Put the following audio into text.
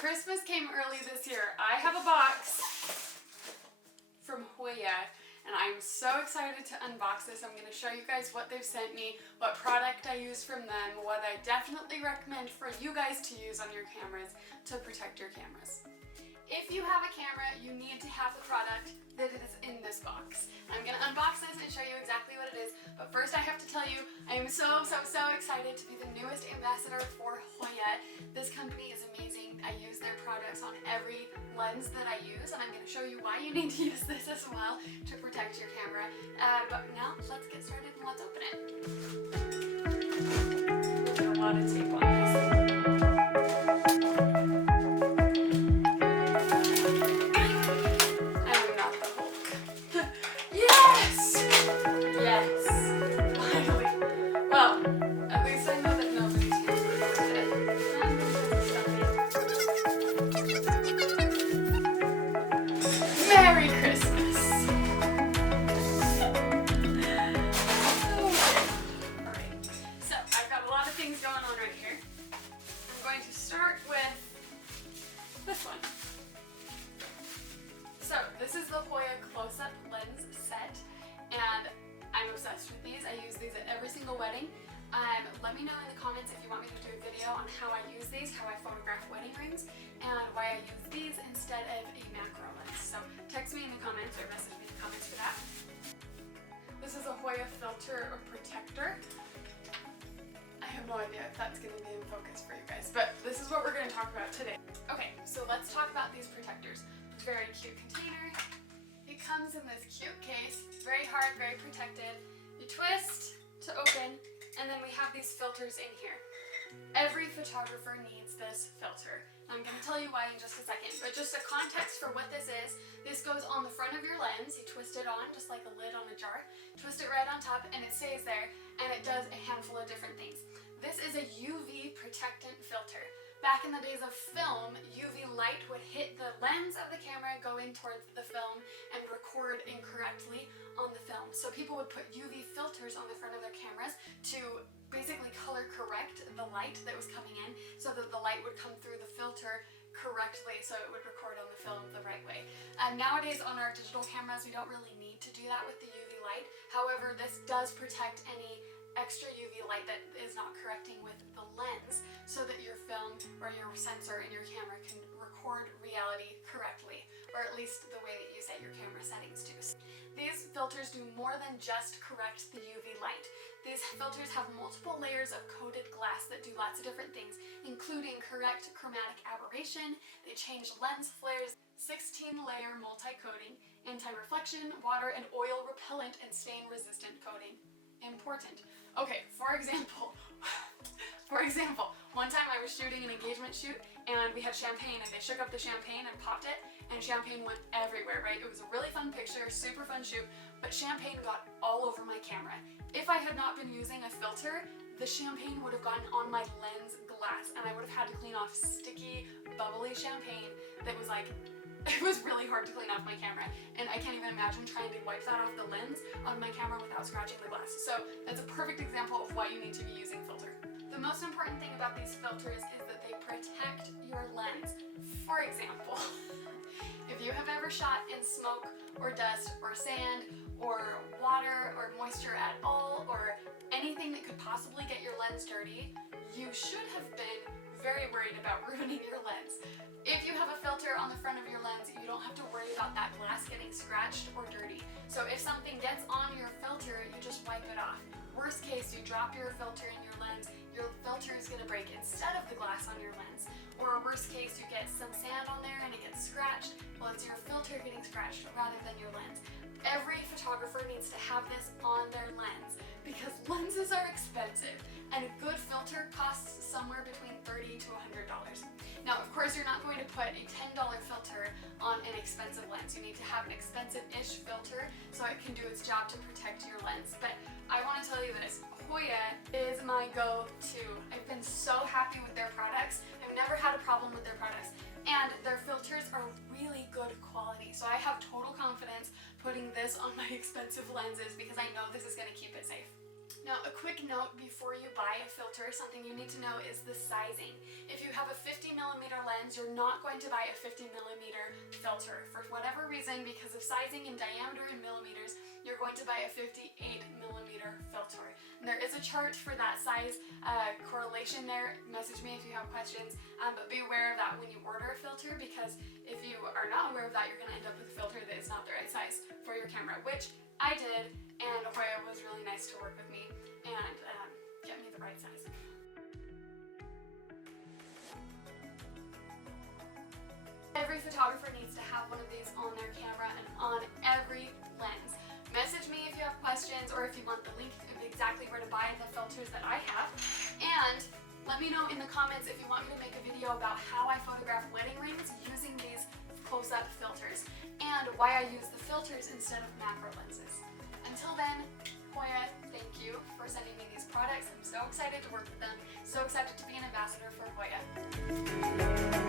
Christmas came early this year. I have a box from Hoya and I'm so excited to unbox this. I'm going to show you guys what they've sent me, what product I use from them, what I definitely recommend for you guys to use on your cameras to protect your cameras. If you have a camera, you need to have the product that is in this box. I'm going to unbox this and show you exactly what it is, but first I have to tell you, I am so excited to be the newest ambassador for Hoya. This company is amazing. I use their products on every lens that I use, and I'm going to show you why you need to use this as well to protect your camera. But now, let's get started and let's open it. There's a lot of tape on this. Merry Christmas! Alright, so I've got a lot of things going on right here. I'm going to start with this one. So this is the Hoya close-up lens set, and I'm obsessed with these. I use these at every single wedding. Let me know in the comments if you want me to do a video on how I use these, how I photograph wedding rings, and why I use these instead of a macro lens. So text me in the comments or message me in the comments for that. This is a Hoya filter or protector. I have no idea if that's going to be in focus for you guys, but this is what we're going to talk about today. Okay, so let's talk about these protectors. Very cute container. It comes in this cute case, very hard, very protected. You twist to open, and then we have these filters in here. Every photographer needs this filter. I'm going to tell you why in just a second, but just a context for what this is. This goes on the front of your lens. You twist it on just like a lid on a jar. Twist it right on top and it stays there, and it does a handful of different things. This is a UV protectant filter. Back in the days of film, UV light would hit the lens of the camera going towards the film and record incorrectly on the film. So people would put UV filters on the front of their cameras to basically color correct the light that was coming in so that the light would come through the filter correctly so it would record on the film the right way. Nowadays on our digital cameras we don't really need to do that with the UV light. However, this does protect any extra UV light that is not correcting with the lens so that your film or your sensor in your camera can record reality correctly, or at least the way that you set your camera settings to. These filters do more than just correct the UV light. These filters have multiple layers of coated glass that do lots of different things, including correct chromatic aberration. They change lens flares, 16-layer multi-coating, anti-reflection, water and oil repellent, and stain-resistant coating. Important. Okay, for example, one time I was shooting an engagement shoot and we had champagne and they shook up the champagne and popped it and champagne went everywhere, right? It was a really fun picture, super fun shoot, but champagne got all over my camera. If I had not been using a filter, the champagne would have gotten on my lens glass and I would have had to clean off sticky, bubbly champagne that was like, it was really hard to clean off my camera, and I can't even imagine trying to wipe that off the lens on my camera without scratching the glass. So that's a perfect example of why you need to be using filter. The most important thing about these filters is that they protect your lens. For example, if you have ever shot in smoke or dust or sand or water or moisture at all or anything that could possibly get your lens dirty, you should have been very worried about ruining your lens. If you have a filter on the front of your lens, you don't have to worry about that glass getting scratched or dirty. So if something gets on your filter, you just wipe it off. Worst case, you drop your filter in your lens, your filter is going to break instead of the glass on your lens. Or worst case, you get some sand on there and it gets scratched. Well, it's your filter getting scratched rather than your lens. Every photographer needs to have this on their lens because lenses are expensive and a good filter costs somewhere between $30 to $100. Now, of course, you're not going to put a $10 filter on an expensive lens. You need to have an expensive-ish filter so it can do its job to protect your lens. But I want to tell you this, Hoya is my go-to. I've been so happy with their products. I've never had a problem with their products. And their filters are really good quality. So I have total confidence putting this on my expensive lenses because I know this is going to keep it safe. Now, a quick note before you buy a filter, something you need to know is the sizing. If you have a 50mm lens lens, you're not going to buy a 50mm filter. For whatever reason, because of sizing and diameter in millimeters, you're going to buy a 58mm filter. And there is a chart for that size correlation there. Message me if you have questions, but be aware of that when you order a filter, because if you are not aware of that, you're going to end up with a filter that is not the right size for your camera, which I did, and Hoya was really nice to work with me and get me the right size. Every photographer needs to have one of these on their camera and on every lens. Message me if you have questions or if you want the link of exactly where to buy the filters that I have. And let me know in the comments if you want me to make a video about how I photograph wedding rings using these close-up filters and why I use the filters instead of macro lenses. Until then, Hoya, thank you for sending me these products. I'm so excited to work with them, so excited to be an ambassador for Hoya.